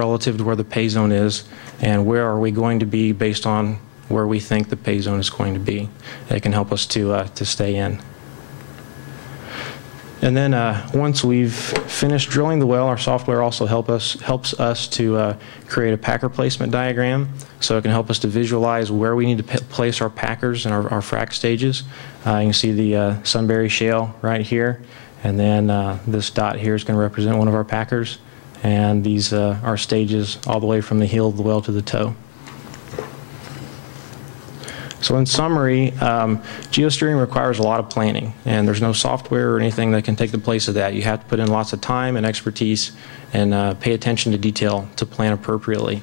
relative to where the pay zone is, and where are we going to be based on where we think the pay zone is going to be. It can help us to stay in. And then once we've finished drilling the well, our software also helps us to create a packer placement diagram, so it can help us to visualize where we need to place our packers and our frac stages. You can see the Sunbury Shale right here, and then this dot here is going to represent one of our packers, and these are stages all the way from the heel of the well to the toe. So in summary, geosteering requires a lot of planning, and there's no software or anything that can take the place of that. You have to put in lots of time and expertise and pay attention to detail to plan appropriately.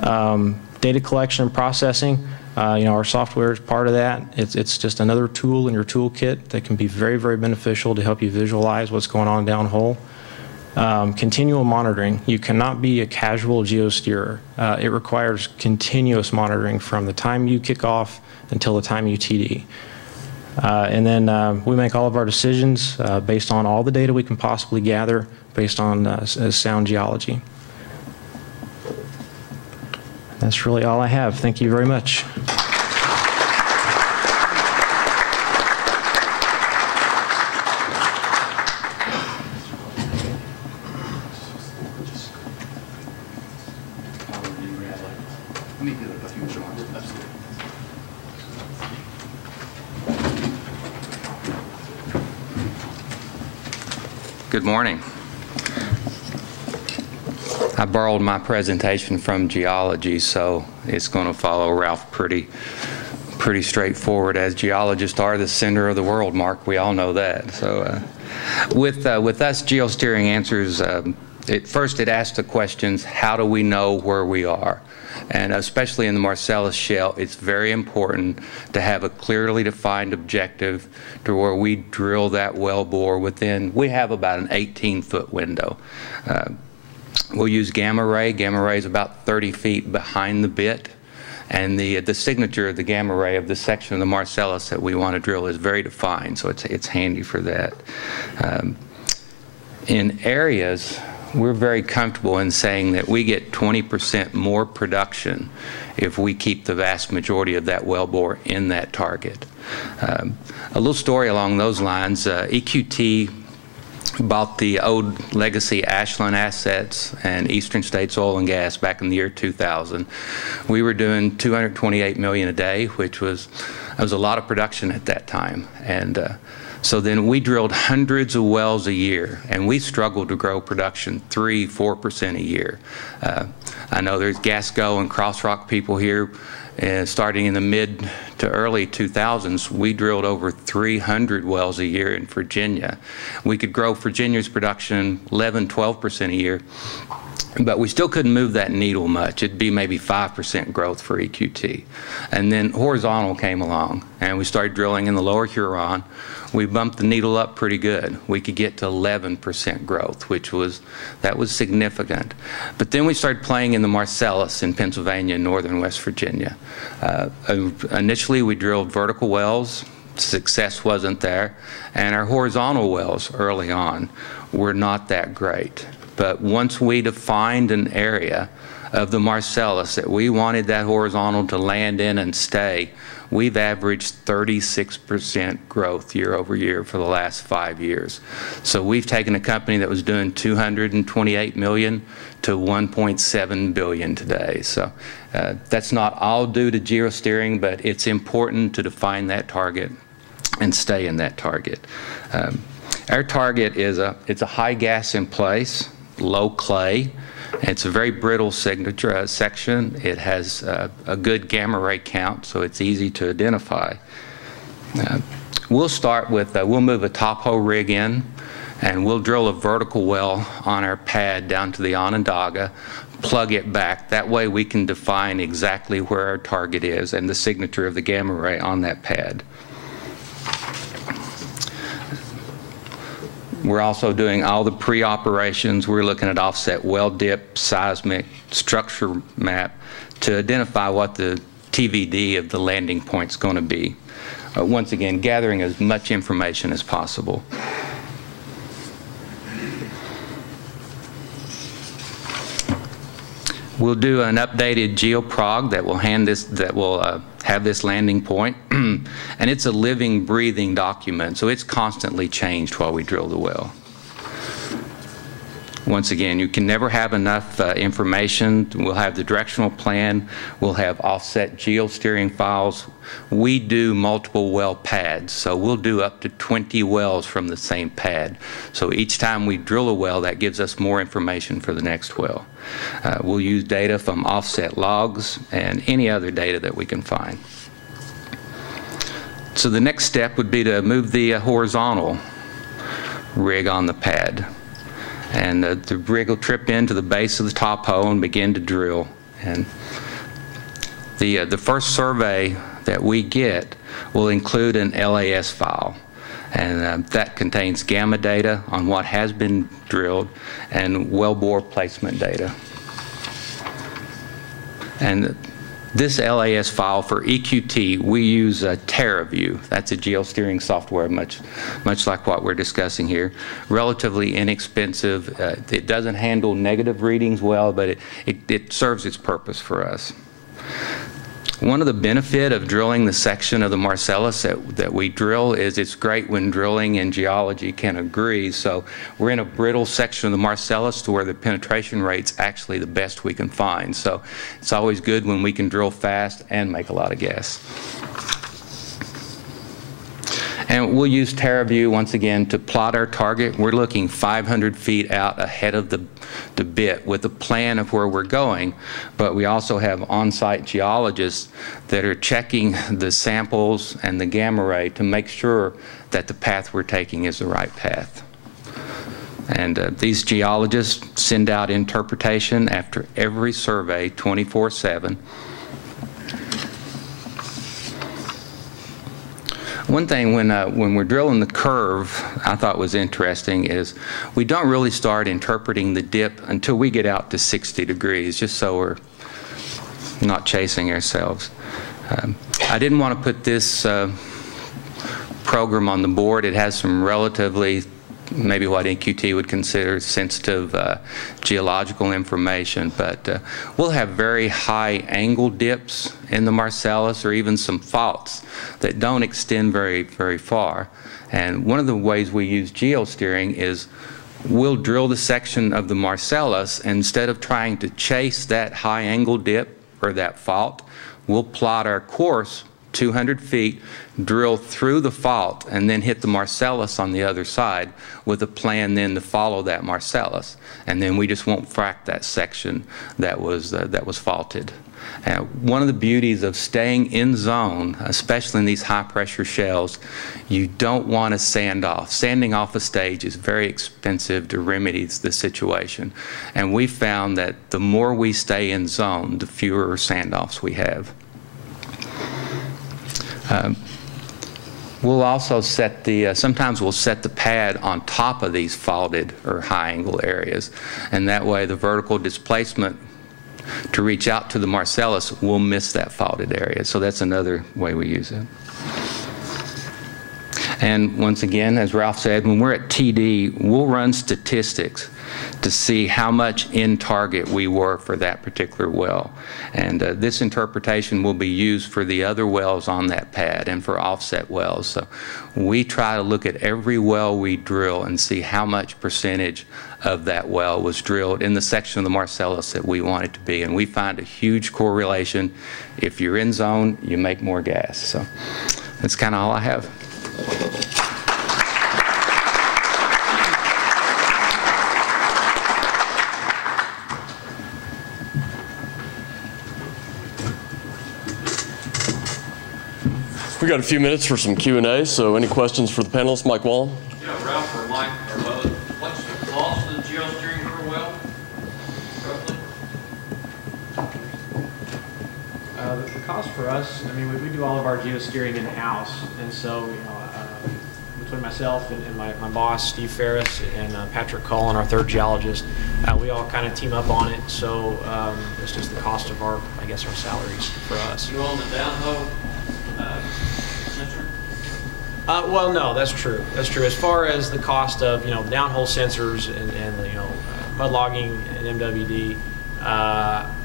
Data collection and processing, our software is part of that. It's just another tool in your toolkit that can be very, very beneficial to help you visualize what's going on downhole. Continual monitoring. You cannot be a casual geosteerer. It requires continuous monitoring from the time you kick off until the time you TD. And then we make all of our decisions based on all the data we can possibly gather based on sound geology. That's really all I have. Thank you very much. Good morning. I borrowed my presentation from geology, so it's going to follow Ralph pretty straightforward, as geologists are the center of the world, Mark. We all know that. So with us, geosteering answers, first it asks the questions, how do we know where we are? And especially in the Marcellus Shale, it's very important to have a clearly defined objective to where we drill that well bore within. We have about an 18-foot window. We'll use gamma ray. Gamma ray is about 30 feet behind the bit. And the signature of the gamma ray of the section of the Marcellus that we want to drill is very defined, so it's handy for that. In areas, we're very comfortable in saying that we get 20% more production if we keep the vast majority of that wellbore in that target. A little story along those lines, EQT bought the old legacy Ashland assets and Eastern States Oil and Gas back in the year 2000. We were doing 228 million a day, which was a lot of production at that time. And so then we drilled hundreds of wells a year, and we struggled to grow production 3–4% a year. I know there's Gasco and Crossrock people here. Starting in the mid to early 2000s, we drilled over 300 wells a year in Virginia. We could grow Virginia's production 11–12% a year, but we still couldn't move that needle much. It'd be maybe 5% growth for EQT. And then horizontal came along, and we started drilling in the lower Huron. We bumped the needle up pretty good. We could get to 11% growth, that was significant. But then we started playing in the Marcellus in Pennsylvania and northern West Virginia. Initially, we drilled vertical wells. Success wasn't there. And our horizontal wells early on were not that great. But once we defined an area of the Marcellus that we wanted that horizontal to land in and stay, we've averaged 36% growth year over year for the last 5 years. So we've taken a company that was doing 228 million to 1.7 billion today. So that's not all due to geosteering, but it's important to define that target and stay in that target. Our target is it's a high gas in place, low clay. It's a very brittle section. It has a good gamma ray count, so it's easy to identify. We'll start with, we'll move a top hole rig in, and we'll drill a vertical well on our pad down to the Onondaga, plug it back. That way we can define exactly where our target is and the signature of the gamma ray on that pad. We're also doing all the pre-operations. We're looking at offset well dip, seismic, structure map to identify what the TVD of the landing point is going to be. Once again, gathering as much information as possible. We'll do an updated geoprog that will have this landing point, and it's a living, breathing document, so it's constantly changed while we drill the well. Once again, you can never have enough information. We'll have the directional plan. We'll have offset geosteering files. We do multiple well pads, so we'll do up to 20 wells from the same pad. So each time we drill a well, that gives us more information for the next well. We'll use data from offset logs and any other data that we can find. So the next step would be to move the horizontal rig on the pad. And the rig will trip into the base of the top hole and begin to drill. And the first survey that we get will include an LAS file. And that contains gamma data on what has been drilled and wellbore placement data. And this LAS file for EQT, we use TerraView. That's a geosteering software, much like what we're discussing here. Relatively inexpensive. It doesn't handle negative readings well, but it serves its purpose for us. One of the benefits of drilling the section of the Marcellus that we drill is it's great when drilling and geology can agree. So we're in a brittle section of the Marcellus to where the penetration rate's actually the best we can find. So it's always good when we can drill fast and make a lot of gas. And we'll use TerraView once again to plot our target. We're looking 500 feet out ahead of the bit with a plan of where we're going, but we also have on-site geologists that are checking the samples and the gamma ray to make sure that the path we're taking is the right path. And these geologists send out interpretation after every survey 24/7. One thing when we're drilling the curve I thought was interesting is we don't really start interpreting the dip until we get out to 60 degrees, just so we're not chasing ourselves. I didn't want to put this program on the board. It has some relatively, maybe what EQT would consider sensitive geological information, but we'll have very high angle dips in the Marcellus, or even some faults that don't extend very far. And one of the ways we use geosteering is we'll drill the section of the Marcellus, and instead of trying to chase that high angle dip or that fault, we'll plot our course 200 feet, drill through the fault, and then hit the Marcellus on the other side with a plan then to follow that Marcellus. And then we just won't frack that section that was faulted. One of the beauties of staying in zone, especially in these high pressure shales, you don't want to sand off. Sanding off a stage is very expensive to remedy the situation. And we found that the more we stay in zone, the fewer sand-offs we have. We'll also set the, sometimes we'll set the pad on top of these faulted or high angle areas. And that way the vertical displacement to reach out to the Marcellus will miss that faulted area. So that's another way we use it. And once again, as Ralph said, when we're at TD, we'll run statistics to see how much in target we were for that particular well. And this interpretation will be used for the other wells on that pad and for offset wells. So we try to look at every well we drill and see how much percentage of that well was drilled in the section of the Marcellus that we want it to be. And we find a huge correlation. If you're in zone, you make more gas. So that's kind of all I have. We got a few minutes for some Q&A, so any questions for the panelists? Mike Wall? Yeah, Ralph or Mike or Bubba, what's the cost of the geosteering per well, roughly? The cost for us, I mean, we do all of our geosteering in-house, and so, you know, between myself and my boss, Steve Ferris, and Patrick Cullen, our third geologist, we all kind of team up on it, so it's just the cost of our, I guess, our salaries for us. You own the downhole sensor? Well, no, that's true. That's true. As far as the cost of, you know, downhole sensors and you know, mud logging and MWD,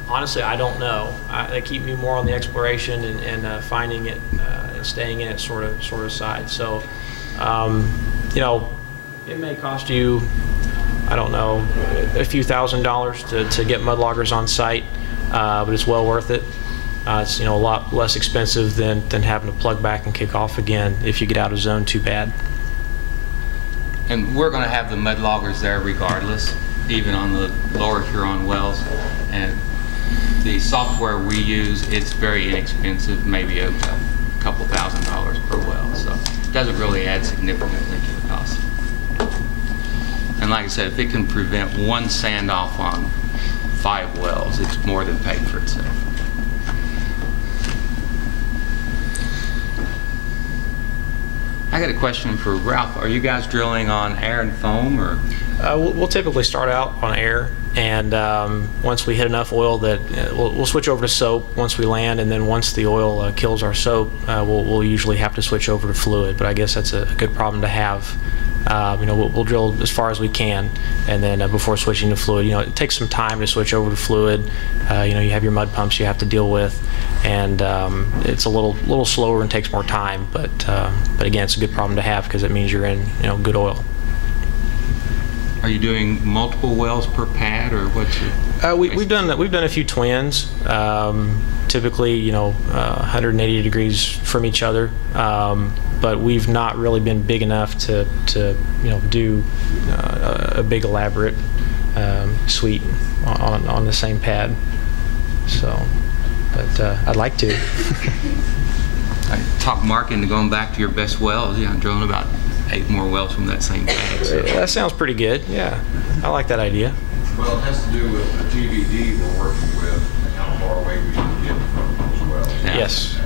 Honestly, I don't know. They keep me more on the exploration and finding it and staying in it sort of side. So, you know, it may cost you, I don't know, a few $1,000s to get mud loggers on site, but it's well worth it. It's, you know, a lot less expensive than having to plug back and kick off again if you get out of zone too bad. And we're going to have the mud loggers there regardless, even on the lower Huron wells. And the software we use, it's very inexpensive, maybe a couple $1,000s per well. So it doesn't really add significantly to the cost. And like I said, if it can prevent one sand off on 5 wells, it's more than paid for itself. I got a question for Ralph. Are you guys drilling on air and foam, or? We'll typically start out on air, and once we hit enough oil that we'll switch over to soap once we land, and then once the oil kills our soap, we'll usually have to switch over to fluid. But I guess that's a good problem to have. You know, we'll drill as far as we can, and then before switching to fluid, you know, it takes some time to switch over to fluid. You know, you have your mud pumps you have to deal with, and it's a little slower and takes more time. But again, it's a good problem to have because it means you're in, you know, good oil. Are you doing multiple wells per pad, or what's your? We've done a few twins. Typically, you know, 180 degrees from each other. But we've not really been big enough to you know, do a big elaborate suite on the same pad. So, but I'd like to. I talked Mark into going back to your best wells. Yeah, I'm drilling about 8 more wells from that same pad. So. That sounds pretty good. Yeah, I like that idea. Well, it has to do with the TVD we're working with and how far away we can get from those wells. Yeah. Yes.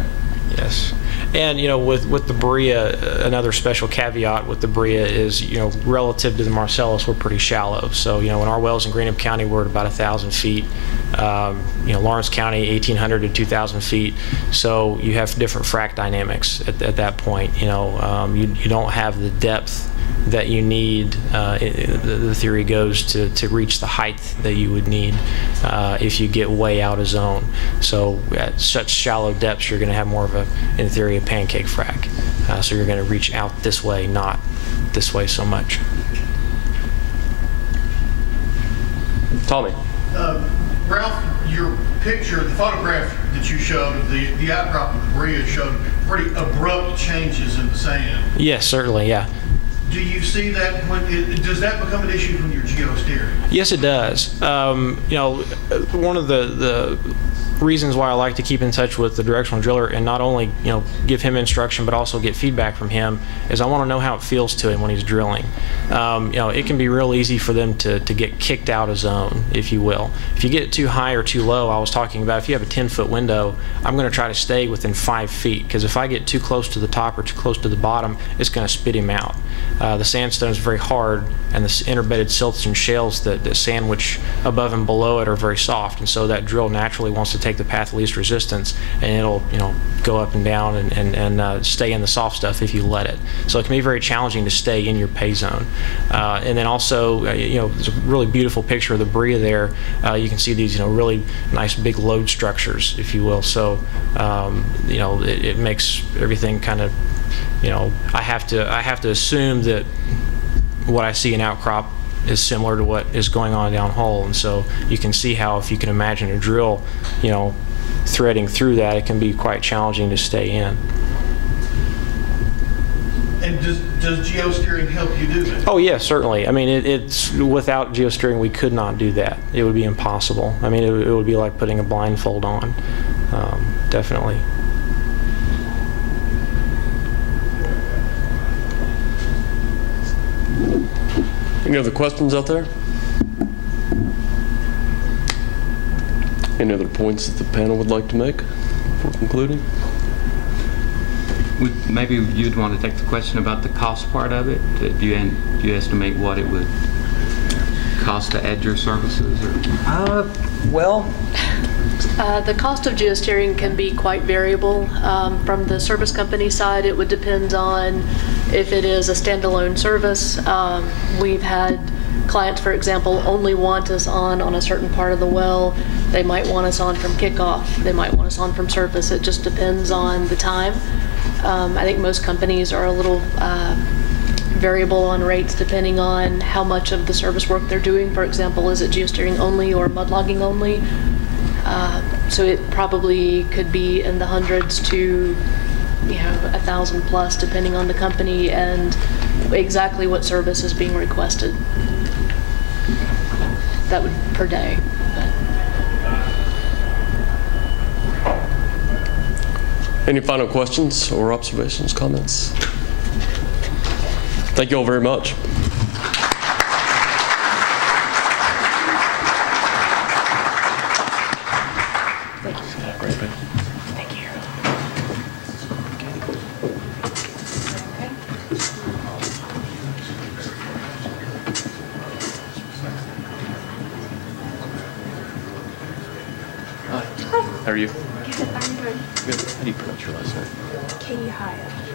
Yes. And, you know, with the Berea, another special caveat with the Berea is, you know, relative to the Marcellus, we're pretty shallow. So, you know, when our wells in Greenup County were at about 1,000 feet, you know, Lawrence County, 1,800 to 2,000 feet. So you have different frac dynamics at that point. You know, you don't have the depth that you need, the theory goes, to reach the height that you would need if you get way out of zone. So at such shallow depths, you're going to have more of a, in theory, a pancake frac. So you're going to reach out this way, not this way so much. Tommy. Ralph, your picture, the photograph that you showed of the outcrop of the Berea showed pretty abrupt changes in the sand. Yes, certainly, yeah. Do you see that does that become an issue when you're geosteering? Yes, it does. You know, one of the reasons why I like to keep in touch with the directional driller and not only, you know, give him instruction but also get feedback from him is I want to know how it feels to him when he's drilling. You know, it can be real easy for them to get kicked out of zone, if you will. If you get too high or too low, I was talking about if you have a 10-foot window, I'm going to try to stay within 5 feet, because if I get too close to the top or too close to the bottom, it's going to spit him out. The sandstone is very hard, and the interbedded silts and shales that sandwich above and below it are very soft, and so that drill naturally wants to take the path of least resistance, and it'll, you know, go up and down and stay in the soft stuff if you let it. So it can be very challenging to stay in your pay zone. And then also, you know, there's a really beautiful picture of the Berea there. You can see these, you know, really nice big load structures, if you will. So, you know, it makes everything kind of, you know, I have to assume that what I see in outcrop is similar to what is going on downhole, and so you can see how, if you can imagine a drill, you know, threading through that, it can be quite challenging to stay in. And does geosteering help you do that? Oh yes, certainly. I mean, it's without geosteering we could not do that. It would be impossible. I mean, it would be like putting a blindfold on. Definitely. Any other questions out there? Any other points that the panel would like to make before concluding? Maybe you'd want to take the question about the cost part of it. Do you estimate what it would cost to add your services? Or? Well, the cost of geosteering can be quite variable. From the service company side, it would depend on if it is a standalone service. We've had clients, for example, only want us on a certain part of the well They might want us on from kickoff. They might want us on from surface. It just depends on the time. I think most companies are a little variable on rates depending on how much of the service work they're doing. For example, is it geosteering only or mud logging only? So it probably could be in the hundreds to 1,000 plus, depending on the company and exactly what service is being requested. That would per day. Any final questions or observations, comments? Thank you all very much. Thank you. Thank you. How are you? Good, I'm good. Good. How do you pronounce your last name? Katie Hyatt.